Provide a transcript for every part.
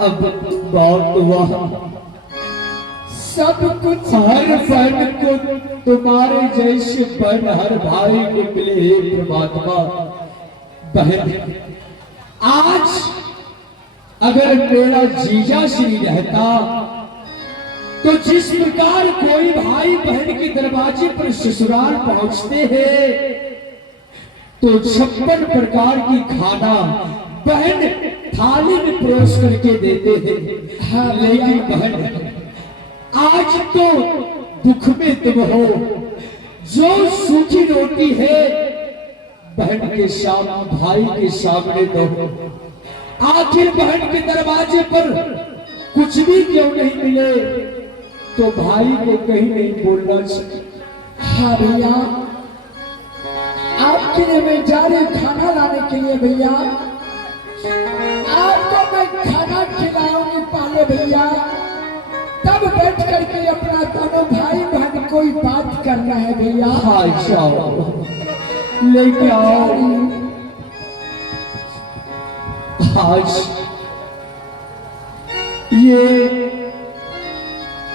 अब बहुत हुआ, सब कुछ हर बहन को तुम्हारे जैसे बहन हर भाई को मिले। हे परमात्मा, बहन आज अगर मेरा जीजा श्री रहता तो जिस प्रकार कोई भाई बहन के दरवाजे पर ससुराल पहुंचते हैं तो 56 प्रकार की खाना बहन थाली में परोस करके देते हैं। हाँ, लेकिन बहन आज तो दुख में तुम हो, जो सूखी रोटी है बहन के सामने भाई के सामने दो। आखिर बहन के दरवाजे पर कुछ भी क्यों नहीं मिले तो भाई को कहीं नहीं बोलना चाहिए। हाँ भैया, आपके लिए मैं जा रही खाना लाने के लिए। भैया आपको मैं खाना खिलाऊंगी पहले भैया, तब बैठ करके अपना दोनों भाई बहन कोई बात करना है भैया। हाँ जाओ, लेके आओ। आज ये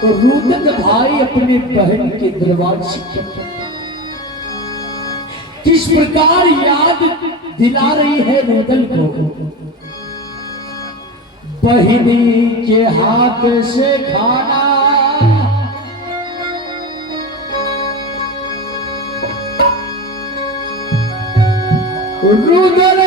रुदन भाई अपने बहन के दरवाजे पर किस प्रकार याद दिला रही है रुदन को। बहिनी के हाथ से खाना रुदन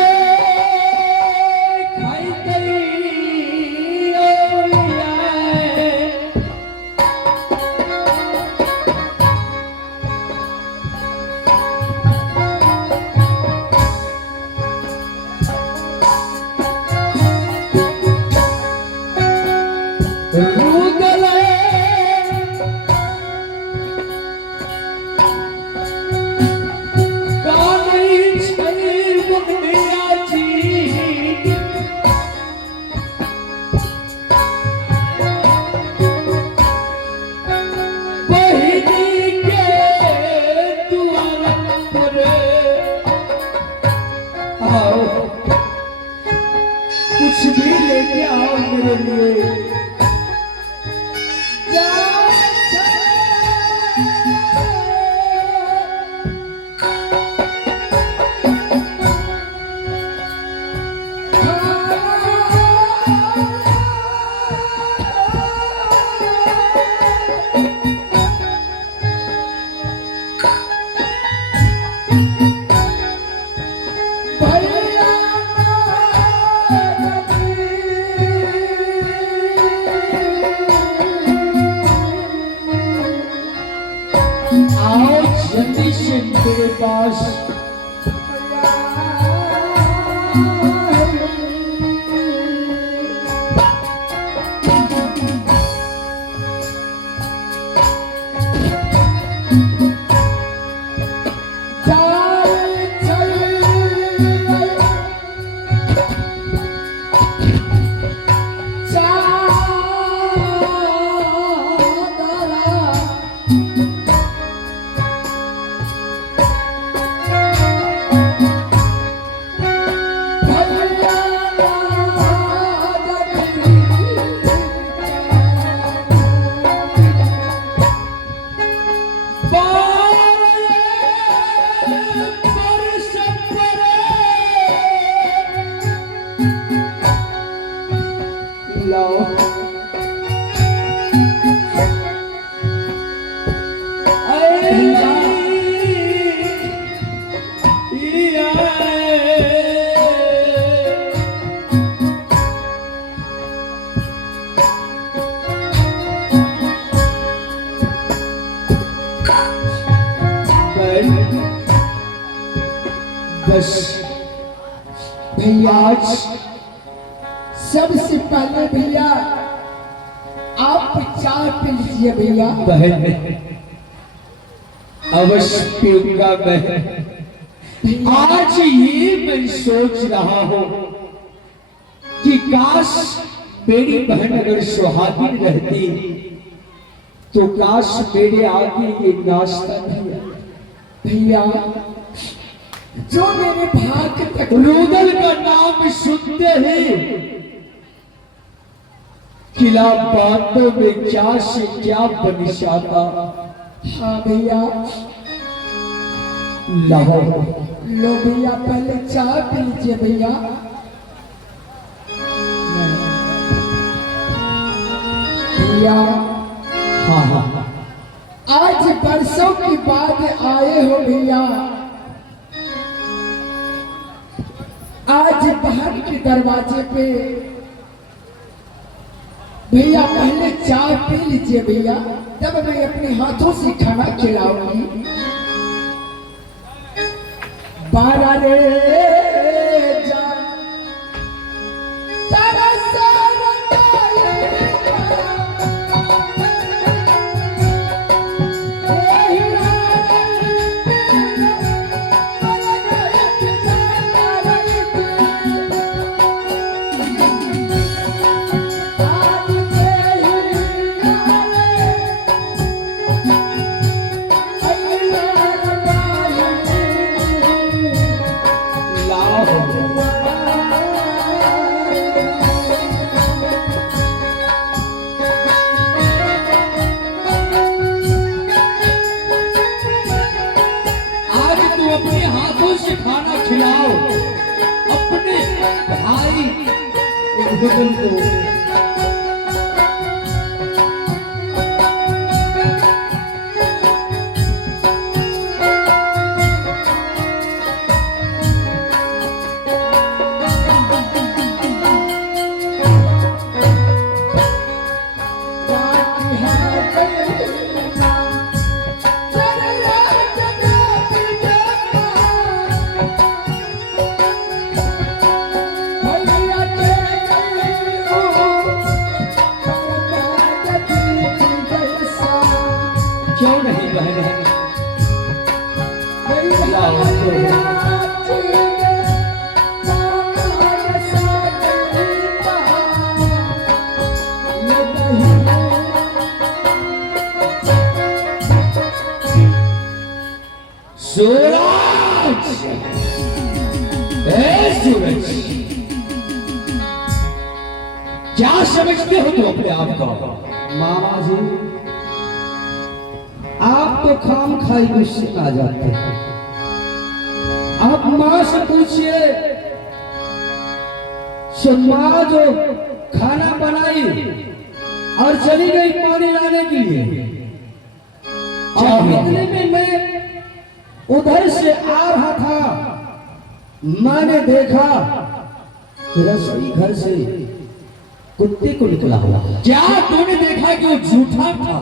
कुछ भी लेके आओ मेरे लिए। आओ जल्दी से मेरे पास। बस भैया, आज सबसे पहले भैया आप चाय पी लीजिए भैया। बहन अवश्य पीऊंगा बहन। आज ये मैं सोच रहा हूं कि काश मेरी बहन अगर सुहागिन रहती तो काश मेरे आगे ये नाश्ता किया। भैया जो मेरे भाग्य तक रुदन का नाम सुनते ही खिला बातों में क्या से क्या बन जाता। हाँ भैया, लाओ लो भैया, पहले चाय पी लीजिए भैया। भैया, हाँ हाँ आज बरसों के बाद आए हो भैया, आज बाहर के दरवाजे पे भैया पहले चाय पी लीजिए भैया, तब मैं अपने हाथों से खाना खिलाऊंगी। 12 रे जा तारा सारा अपने हाथों से खाना खिलाओ अपने भाई बदन को। क्यों नहीं बहन? सूरज, सूरज, क्या समझते हो तुम अपने आप को? मामा जी, आप तो खाम खाई गुस्से में आ जाते हैं। आप माँ से पूछिए, माँ जो खाना बनाई और चली गई पानी लाने के लिए, और इतने में मैं उधर से आ रहा था, मैंने देखा रसोई घर से कुत्ते को निकला हुआ। क्या तूने देखा कि वो झूठा था?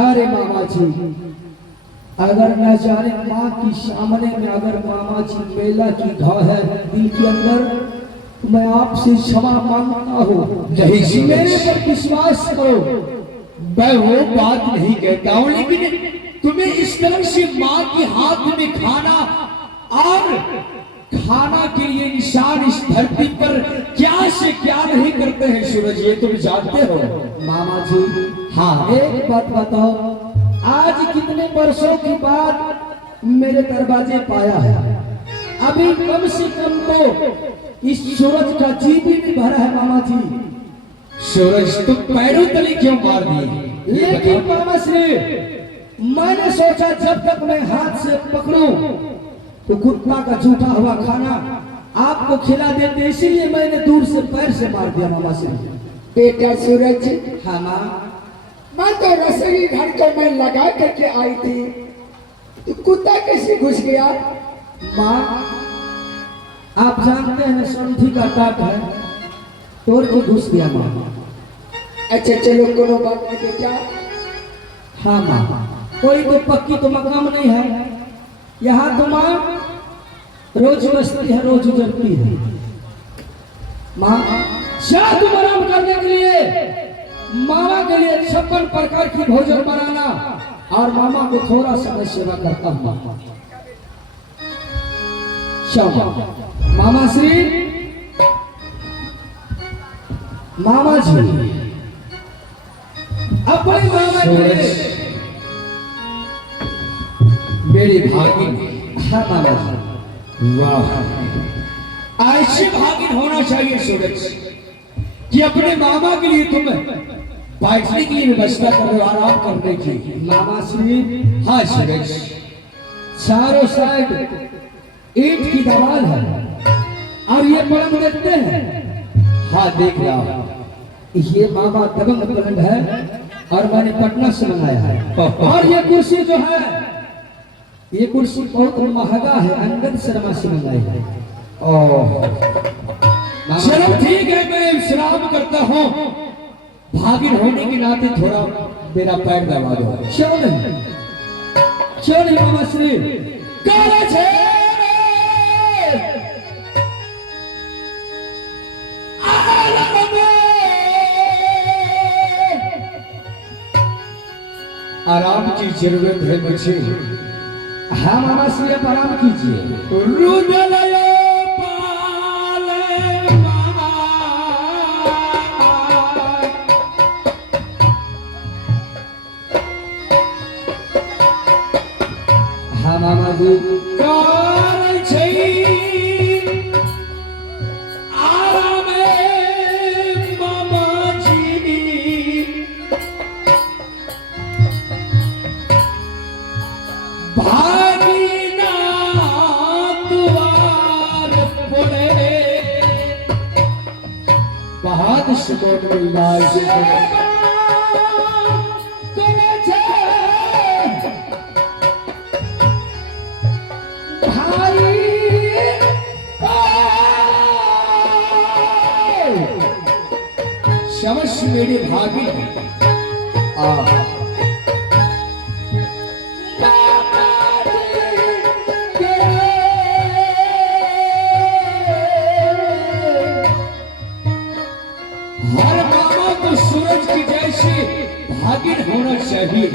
अरे मामा जी, अगर न जाने माँ की सामने में अगर मामा जी मेला की घाव है दिल के अंदर, तो मैं आपसे क्षमा मांगता हूँ। नहीं, मेरे पर विश्वास करो। मैं वो बात नहीं कहता हूँ, लेकिन तुम्हें इस तरह से माँ के हाथ में खाना और खाना के लिए इंसान इस धरती पर क्या से क्या नहीं करते हैं सूरज, ये तुम जानते हो। मामा जी, हाँ, एक बात बताओ, आज कितने वर्षों के बाद मेरे दरवाजे पाया है? अभी कम से कम तो इस सूरज का जीवन भी भरा है मामा जी। सूरज तुम पैरों तले क्यों मार दिए? लेकिन मामा श्री, मैंने सोचा जब तक मैं हाथ से पकड़ूं तो कुत्ता का झूठा हुआ खाना आपको खिला देते, इसीलिए मैंने दूर से पैर से मार दिया मामा श्री। बेटा सूरज, हाँ माँ, मैं तो रसोई घर को मैं लगा करके आई थी, तो कुत्ता कैसे घुस गया? माँ, आप जानते हैं संधि का टाट है, तोड़ के घुस गया माँ। अच्छा चलो, कोनो बात नहीं बेटा। हाँ माँ, कोई तो पक्की तो मकाम नहीं है यहाँ, तो माँ रोज बसती है, रोज उजरती है। माँ, शायद तुम आराम करने के लिए मामा के लिए 56 प्रकार की भोजन बनाना और मामा को थोड़ा समय सेवा करता हूँ। मामा श्री, मामा जी, अपने मामा के लिए मेरी भागिन। हाँ मामा जी, वाह, ऐसे भागिन होना चाहिए सूरज। कि अपने मामा के लिए तुम बैठने के लिए व्यवस्था कर रहे हो, आराम करने की। मामा श्री हाँ सुरेश, चारों साइड ईंट की दीवार है और ये पलंग देखते हैं। हाँ देख रहा हूं। ये मामा दबंग पलंग है और मैंने पटना से मंगाया है। और ये कुर्सी जो है, ये कुर्सी बहुत महंगा है, अंगद शर्मा से मंगाई है। चलो ठीक है, मैं विश्राम करता हूँ। भागिन होने के नाते थोड़ा मेरा पैर दबा दो। क्यों नहीं, क्यों नहीं मामा श्री। काला छे आराम की जरूरत है मुझे। हाँ मामा श्री, आप आराम कीजिए। रुदलयो पाले मामा, हाँ मामा जी। कार छै आरामे मामा जी, भागिना द्वार पड़े, बहाद सुकोट में लाज शमश मेरी भागी हर मामा को सूरज की जैसी भागिन होना चाहिए।